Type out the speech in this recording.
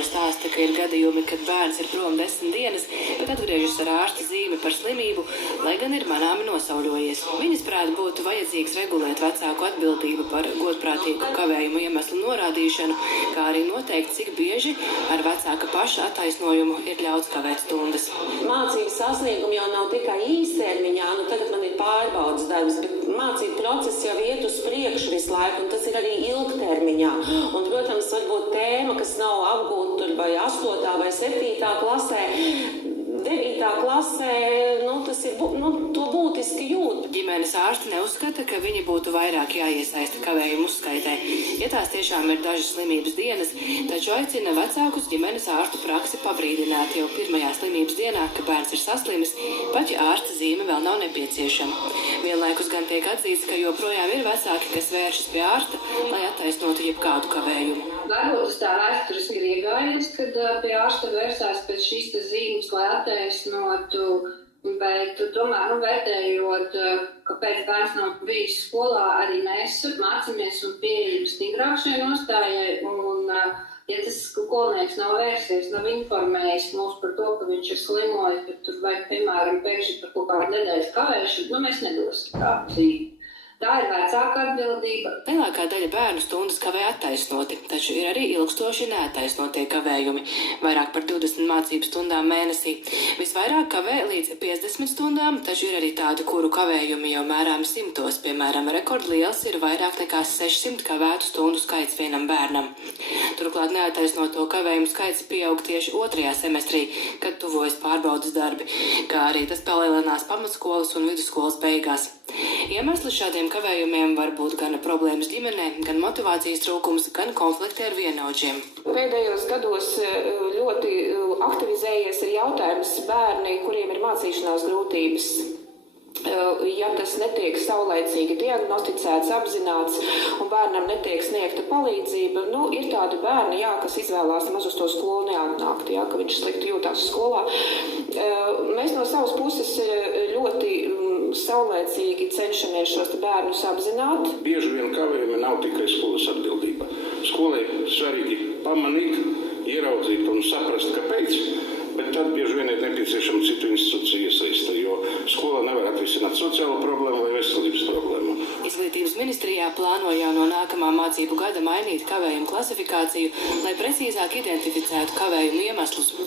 Psihologi stāsta, ka ir gadījumi, kad bērns ir prom 10 dienas, bet atgriežas ar ārsta zīmi par slimību, lai gan ir manāmi nosauļojies. Viņas prāt būtu vajadzīgs regulēt vecāku atbildību par godprātīgu kavējumu iemeslu norādīšanu, kā arī noteikt, cik bieži ar vecāka paša attaisnojumu ir ļauts kavēt stundas. Mācību sasniegumi jau nav tikai īstermiņā, tagad man ir pārbaudas darbs, bet mācību process jau iet uz priekšu visu laiku, un tas ir arī ilgtermiņā. Un, protams, varbūt tēma, kas nav apgūta tur vai 8. vai 7. klasē, 9. klasē, tas ir, to būtiski jūt. Ģimenes ārsti neuzskata, ka viņi būtu vairāk jāiesaista kavējumu uzskaitē, ja tās tiešām ir dažas slimības dienas, taču aicina vecākus ģimenes ārstu praksi pabrīdināt jau pirmajā slimības dienā, ka bērns ir saslimis, pat ja ārsta zīme vēl nav nepieciešama. Vienlaikus gan tiek atzīts, ka joprojām ir vecāki, kas vēršas pie ārsta, lai attaisnotu jebkādu kavējumu. Varbūt tas tā vēsturiski ir iegājies, kad pie ārsta vērsās pēc šīs zīmes, lai attaisnotu, bet tomēr, vērtējot, kāpēc bērns nav bijis skolā, arī mēs mācāmies un pieejam stingrāk šai nostājai, un ja tas skolnieks nav vērsies, nav informējis mūs par to, ka viņš ir slimojis, bet tur vajag, piemēram, pēkšņi par kaut kādu nedēļas kavēšanu, mēs nedosim tā zīmi. Tā ir vecāka atbildība. Lielākā daļa bērnu stundas kavē attaisnoti, taču ir arī ilgstoši neattaisnotie kavējumi, vairāk par 20 mācību stundām mēnesī. Visvairāk kavē līdz 50 stundām, taču ir arī tādi, kuru kavējumi jau mērāmi simtos. Piemēram, rekordliels ir vairāk nekā 600 kavētu stundu skaits vienam bērnam. Turklāt neattaisnoto kavējumu skaits pieaug tieši 2. semestrī, kad tuvojas pārbaudas darbi, kā arī tas palielinās pamatskolas un vidusskolas beigās. Iemesli šādiem kavējumiem var būt gan problēmas ģimenē, gan motivācijas trūkums, gan konflikti ar vienaudžiem. Pēdējos gados ļoti aktivizējies ir jautājums bērni, kuriem ir mācīšanās grūtības. Ja tas netiek saulaicīgi diagnosticēts, apzināts un bērnam netiek sniegta palīdzība, ir tādi bērni, kas izvēlās nemaz uz to skolu neatnākt, ka viņš slikti jūtās skolā. Mēs no savas puses ļoti saulaicīgi cenšamies šos bērnus apzināt. Bieži vien kavējumi nav tikai skolas atbildība. Skolai svarīgi pamanīt, ieraudzīt un saprast, kāpēc, bet tad bieži vien ir nepieciešama citu institūciju iesaiste, jo skola nevar atrisināt sociālo problēmu vai veselības problēmu. Izglītības ministrijā plāno jau no nākamā mācību gada mainīt kavējumu klasifikāciju, lai precīzāk identificētu kavējumu iemeslus